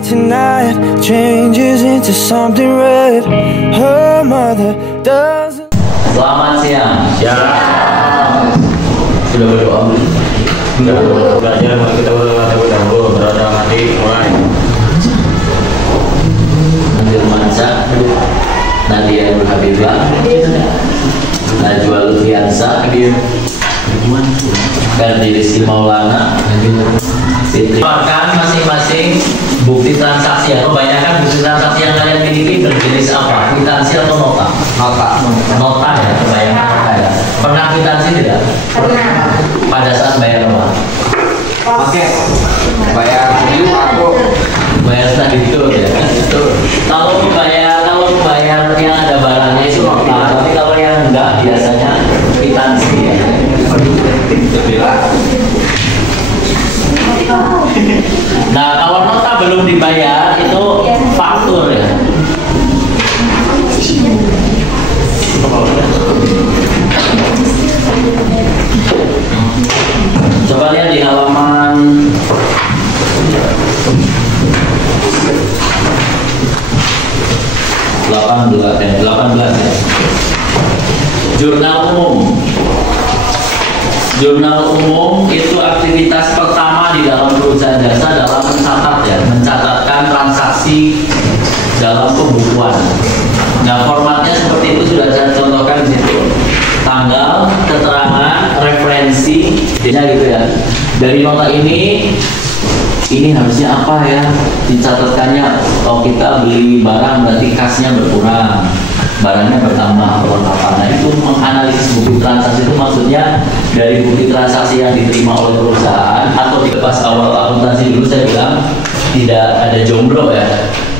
Tonight changes into something red. Her mother doesn't. Selamat siang. Siang. Sudah berdoa belum? Sudah belajar mulai kita dahulu berdoa nanti mulai. Ambil Mansa, Nadia Habibah, Najwa Lutfiansa, Ferdi Rizky Maulana, Keluarkan masing-masing bukti transaksi ya. Kebanyakan bukti transaksi yang kalian miliki berjenis apa? Kwitansi atau nota? Nota ya, kebanyakan nota ya. Pernah kwitansi tidak? Pernah. Pada saat bayar apa? Oke. Bayar dulu aku. Bayar tadi itu ya. Itu. Kalau bayar yang ada barangnya itu nota, tapi kalau yang enggak biasanya kwitansi ya. Nah, kalau nota belum dibayar itu faktur ya. Coba lihat di halaman 18 ya. Jurnal umum. Jurnal umum itu aktivitas pertama di dalam perusahaan jasa dalam mencatatkan transaksi dalam pembukuan. Nah, formatnya seperti itu sudah saya contohkan di situ. Tanggal, keterangan, referensi, gitu ya. Dari nota ini harusnya apa ya? Dicatatkannya. Kalau kita beli barang berarti kasnya berkurang, barangnya bertambah perlengkapan. Nah, itu menganalisis bukti transaksi itu maksudnya dari bukti transaksi yang diterima oleh perusahaan atau di pas awal akuntansi dulu saya bilang tidak ada jomblo ya,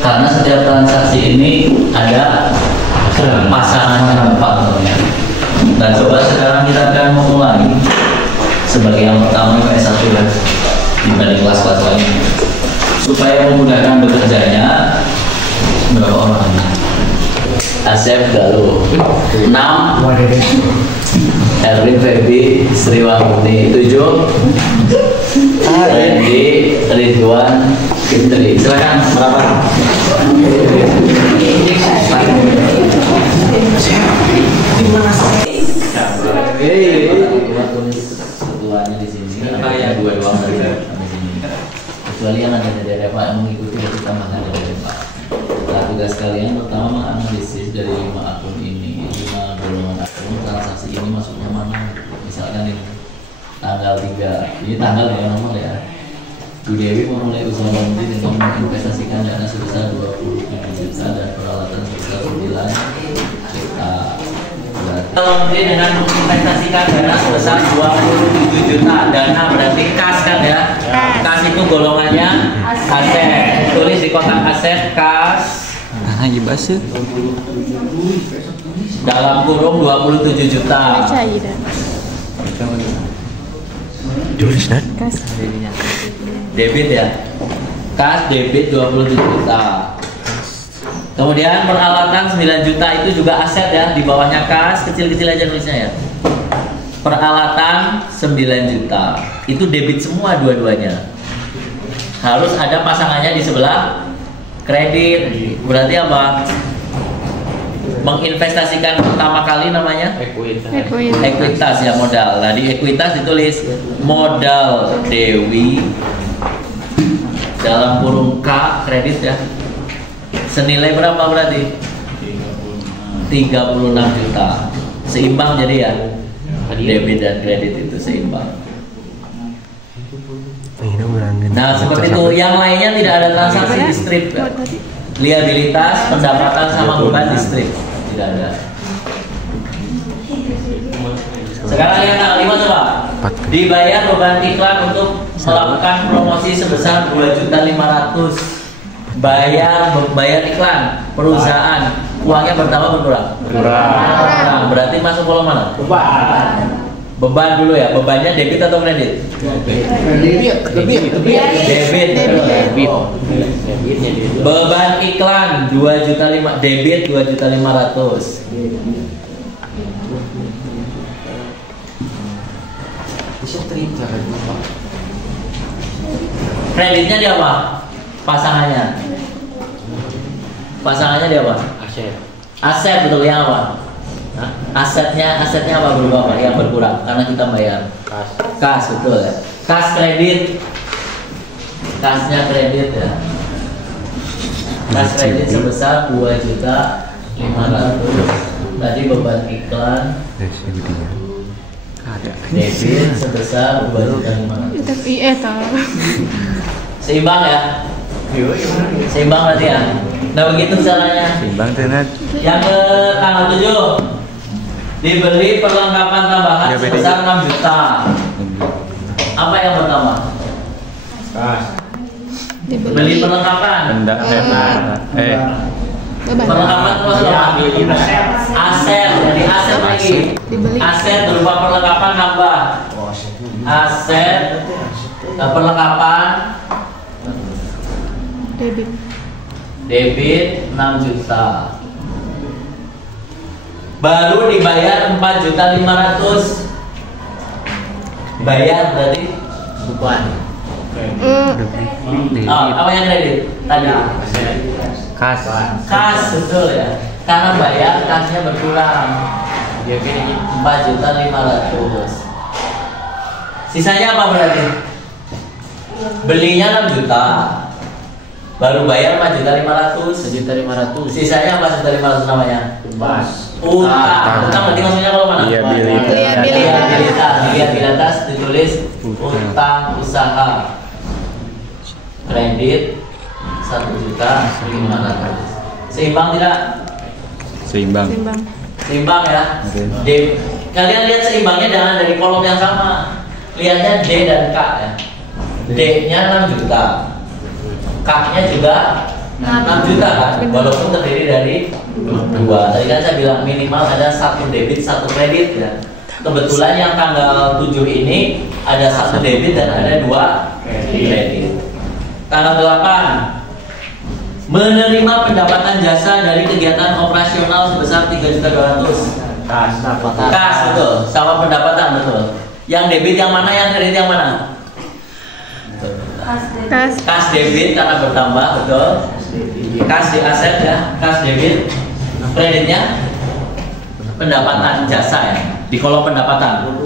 karena setiap transaksi ini ada pasangan empat. Nah, coba sekarang kita akan memulai sebagai yang pertama PS1 ya, dibanding kelas-kelas lain supaya memudahkan bekerjanya. Berapa orang? Asep Galuh 6, Erwin Febi Sriwangi 7, Randy Ridwan Fitri. Silakan berapa? Ketuanya di sini. Ada dua doang dari sini. Kecuali yang ada dari Pak yang mengikuti itu tambahan dari Pak. Nah, tugas kalian pertama menganalisis dari 5 akun ini, 5 golongan akun transaksi ini masuknya mana. Misalkan ini tanggal 3, ini tanggal yang nomor ya. Bu Dewi memulai usaha bantuan dengan menginvestasikan dana sebesar 27 juta dan peralatan sebesar 9 juta. Kalau menteri dengan menginvestasikan dana sebesar 27 juta, dana berarti kas kan ya? Kas itu golongannya aset. Tulis di kotak aset kas. Dalam kurung 27 juta. Kas. Debit ya. Kas debit 27 juta. Kemudian peralatan 9 juta itu juga aset ya, di bawahnya kas, kecil-kecil aja nulisnya ya. Peralatan 9 juta. Itu debit semua dua-duanya. Harus ada pasangannya di sebelah kredit. Berarti apa? Menginvestasikan pertama kali namanya ekuitas ya, modal. Nah, di ekuitas ditulis modal Dewi dalam kurung K kredit ya. Senilai berapa berarti? 36 juta. Seimbang jadi ya. Debit dan kredit itu seimbang. Nah, seperti itu. Yang lainnya tidak ada transaksi di strip ya. Liabilitas, pendapatan sama beban di strip tidak ada. Sekarang yang tanggal 5 coba. Dibayar beban iklan untuk melakukan promosi sebesar 2.500.000. Bayar iklan perusahaan, uangnya bertambah berkurang? Berkurang. Berarti masuk kolom mana? Beban dulu ya. Bebannya debit atau kredit? Debit. Beban iklan 2.500.000, debit 2.500.000. Kreditnya di apa? Pasangannya. Pasangannya dia apa? Aset. Aset, betul. Yang apa? Hah? Asetnya apa, berubah apa? Yang berkurang karena kita bayar. Kas, betul ya. Kas kredit. Kasnya kredit ya. Kas kredit sebesar 2.500.000. Tadi beban iklan. Debit sebesar 2.500.000. Seimbang ya? Seimbang berarti ya? Nah begitu caranya. Seimbang tenan. Yang ke tanggal 7 dibeli perlengkapan tambahan Ya, sebesar 6 juta. Apa yang bertambah? Kas. Beli perlengkapan. Enggak, Perlengkapan itu apa? Aset. Jadi aset lagi. Aset berupa perlengkapan nambah. Aset perlengkapan debit 6 juta. Baru dibayar 4.500.000. Bayar berarti beban. Apa yang kredit tadi? Kas. Kas, betul ya. Karena bayar kasnya berkurang. 4.500.000. Sisanya apa berarti? Belinya 6 juta. Baru bayar 4.500.000. 1.500.000. Sisanya apa 1.500.000 namanya? Utang. Utang berarti maksudnya kalau mana? Liabilitas. Lihat di atas ditulis utang usaha. Kredit 1.500.000. Seimbang tidak? Seimbang. Seimbang ya. Oke. D. Kalian lihat seimbangnya jangan dari kolom yang sama. Lihatnya D dan K ya. D-nya 6 juta. K-nya juga 6 juta kan, walaupun terdiri dari 2. Tadi kan saya bilang minimal ada 1 debit 1 kredit ya. Kebetulan yang tanggal 7 ini ada 1 debit dan ada 2 kredit. Tanggal 8 menerima pendapatan jasa dari kegiatan operasional sebesar 3.200.000. Kas, betul, sama pendapatan, betul. Yang debit yang mana, yang kredit yang mana? Kas debit karena bertambah, betul. Kas di aset ya, kas debit. Kreditnya pendapatan jasa ya, di kolom pendapatan.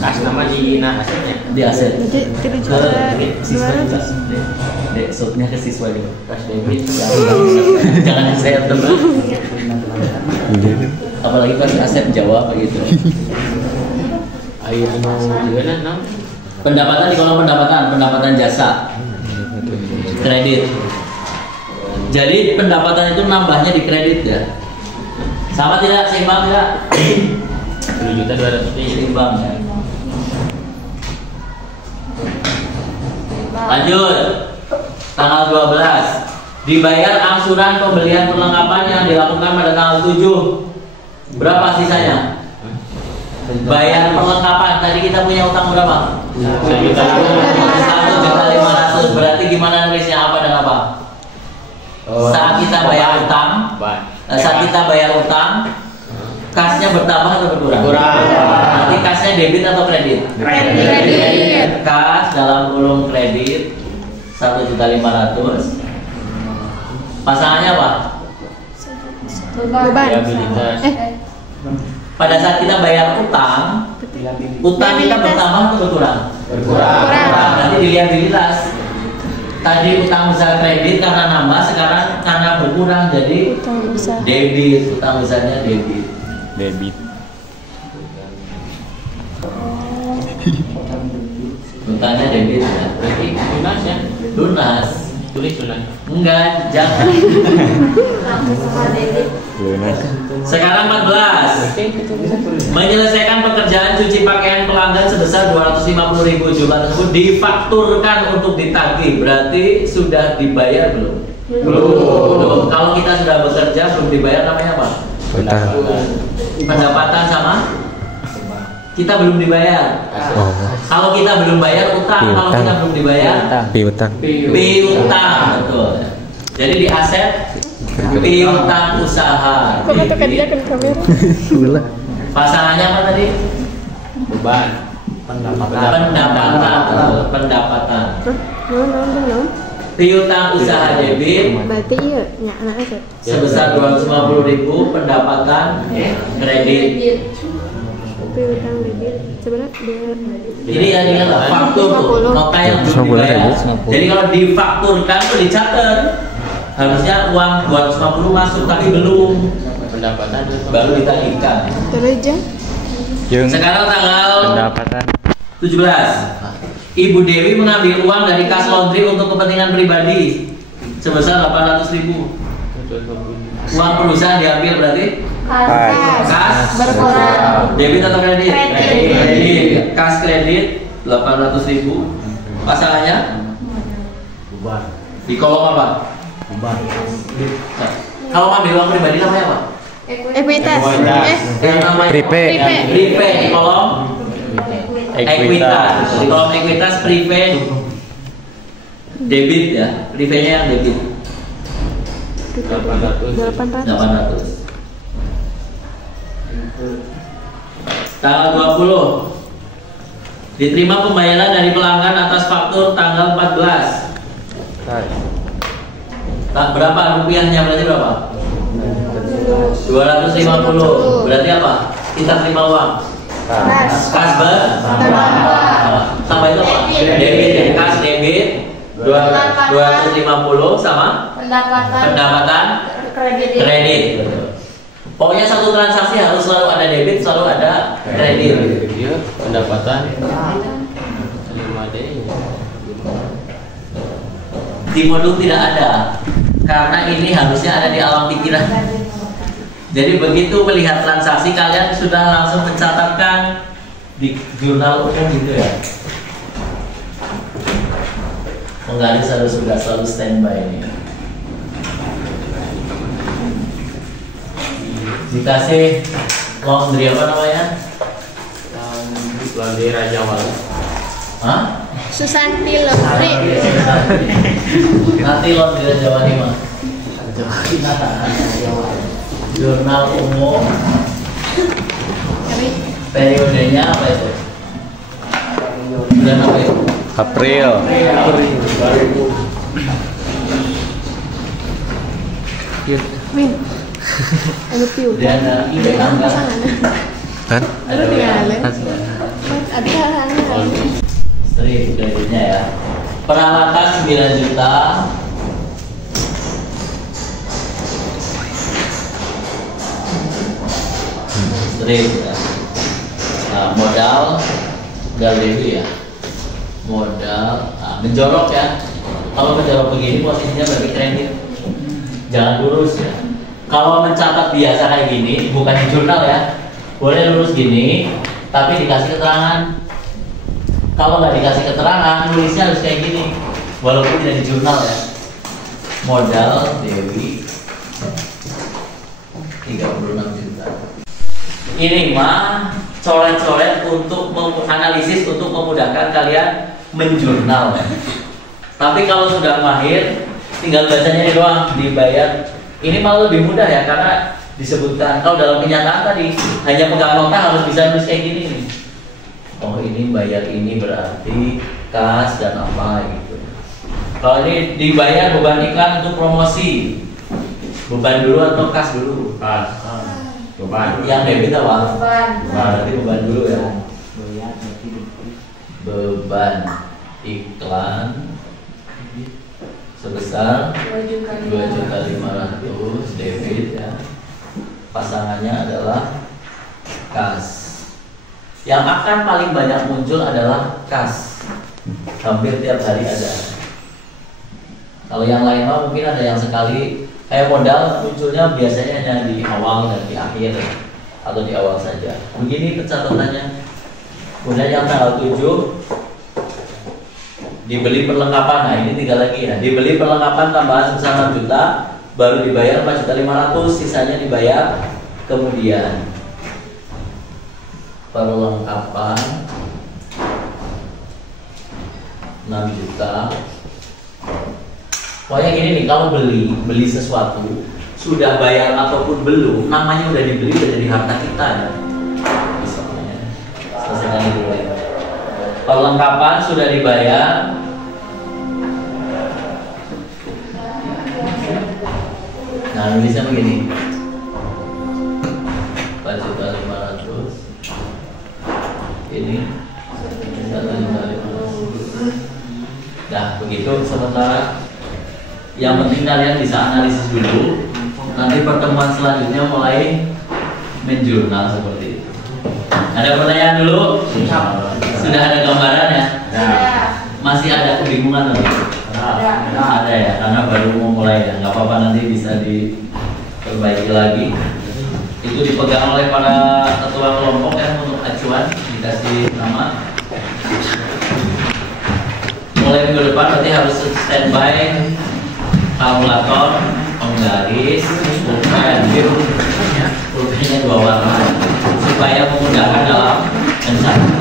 Kas nama di asetnya. Di aset. Jadi Ke siswa juga. Dek, subnya ke siswa juga. Kas debit. Jangan saya teman. Apalagi pas aset Jawa begitu. Ayo gimana 6? Pendapatan di kolom pendapatan jasa. Kredit. Jadi pendapatan itu nambahnya di kredit ya. Sama tidak? Seimbang tidak? 10.200.000. Seimbang ya. Lanjut. Tanggal 12 dibayar angsuran pembelian perlengkapan yang dilakukan pada tanggal 7. Berapa sisanya? Bayar perlengkapan tadi kita punya utang berapa? 1.500.000. Berarti gimana nulisnya, apa dan apa? Saat kita bayar utang, kasnya bertambah atau berkurang? Nanti kasnya debit atau kredit? Kredit. Kas dalam kurung kredit 1.500.000. Pasangannya apa? Beban. Liabilitas. Pada saat kita bayar utang kita bertambah atau berkurang? Berkurang. Nanti di liabilitas. Tadi utang besar kredit karena nambah, sekarang karena berkurang jadi debit. Utang besarnya debit. Utangnya debit ya. Berarti lunas ya. Lunas. Tulis lunas. Enggak, jangan. Lunas. Sekarang 14. Menyelesaikan pekerjaan cuci pakaian pelanggan sebesar 250.000. Jumlah tersebut difakturkan untuk ditagih. Berarti sudah dibayar belum? Belum. Kalau kita sudah bekerja belum dibayar namanya apa? Pendapatan sama? Kita belum dibayar. Kalau kita belum bayar utang, kalau kita belum dibayar Piutang. piutang, betul. Jadi di aset piutang usaha. Kok kata dia kan kamera? Pasangannya apa tadi? Beban. Pendapatan. Non. Piutang usaha debit Berarti iya, nya anak aja. sebesar 250.000 pendapatan kredit. Piutang debit sebenarnya dia. Ini yang ingat faktur tuh, nota yang belum 50 dibayar. ribu, 50. Jadi kalau difakturkan tuh dicatat. Harusnya uang 250 masuk tapi belum. Pendapatan Baru ditagihkan. Gereja. Jeung Sekarang tanggal pendapatan 17. Ibu Dewi mengambil uang dari kas laundry untuk kepentingan pribadi sebesar 800.000. Uang perusahaan diambil berarti kas Berkurang. debit atau kredit? Kredit. Kas kredit 800.000. Pasangannya di kolom apa? Kalau ngambil uang pribadi namanya apa? Ekuitas. Yang namanya Prepaid. Prepaid di kolom ekuitas. Di kolom ekuitas prepaid debit ya. Prepaidnya yang debit 800. 800. Tanggal 20 diterima pembayaran dari pelanggan atas faktur tanggal 14. Berapa rupiahnya berarti berapa? 250. Berarti apa? Kita terima uang. Kas tambah itu apa? Debit ya. Kas debit 250 sama pendapatan kredit. Pokoknya satu transaksi harus selalu ada debit, selalu ada kredit. Dia pendapatan 5D. Di modul tidak ada, karena ini harusnya ada di alam pikiran. Jadi begitu melihat transaksi kalian sudah langsung mencatatkan di jurnal umum gitu ya. Penggaris harus sudah selalu standby ini. Dikasih laundry apa namanya? Laundry Raja Wali. Hah? Susanti Laundry. Nanti laundry Jawa Timur. Jurnal umum. Periodenya apa itu? Bulan apa itu? April. Min. Anu piu. Dan Ada pasangan. Kan? Anu tinggalin. Ada hanya. Strip kreditnya ya. Peralatan 9 juta. Strip ya. Nah, modal dulu ya. Modal menjorok ya. Kalau menjorok begini posisinya berarti kredit. Jangan lurus ya. Kalau mencatat biasa kayak gini, bukan di jurnal ya. Boleh lurus gini, tapi dikasih keterangan. Kalau nggak dikasih keterangan, nulisnya harus kayak gini, walaupun tidak di jurnal ya. Modal Dewi 36 juta. Ini mah coret-coret untuk analisis untuk memudahkan kalian menjurnal ya. Tapi kalau sudah mahir, tinggal bacanya ini doang, dibayar. Ini malah lebih mudah ya, karena disebutkan. Kalau dalam kenyataan tadi hanya pegang nota harus bisa nulis kayak gini nih. Oh ini bayar ini berarti kas dan apa gitu. Kalau ini dibayar beban iklan untuk promosi, beban dulu atau kas dulu? Kas. Beban. Yang debit apa? Beban. Berarti beban dulu ya. Beban iklan sebesar 2.500.000 debit ya. Pasangannya adalah kas. Yang akan paling banyak muncul adalah kas. Hampir tiap hari ada. Kalau yang lain mah mungkin ada yang sekali. Kayak modal munculnya biasanya hanya di awal dan di akhir atau di awal saja. Begini pencatatannya. Kemudian yang tanggal 7 dibeli perlengkapan. Nah ini tinggal lagi ya. Dibeli perlengkapan tambahan sebesar 6 juta, baru dibayar 4.500.000, sisanya dibayar kemudian. Perlengkapan 6 juta. Pokoknya gini nih, kalau beli sesuatu sudah bayar ataupun belum, namanya udah dibeli, udah jadi harta kita ya. Misalnya, selesaikan dulu ya. Perlengkapan sudah dibayar Nah, nulisnya begini. 4.500.000. Ini 1.500.000. Nah, begitu. Sementara yang penting kalian bisa analisis dulu. Nanti pertemuan selanjutnya mulai menjurnal seperti itu. Ada pertanyaan dulu? Sudah ada gambaran ya? Masih ada kebingungan lagi? Ada ya, karena baru mau mulai ya. Nggak apa-apa, nanti bisa diperbaiki lagi. Itu dipegang oleh para ketua kelompok ya untuk acuan, dikasih nama. Mulai minggu depan berarti harus standby kalkulator, penggaris, pulpen, pulpennya 2 warna supaya memudahkan dalam mencatat.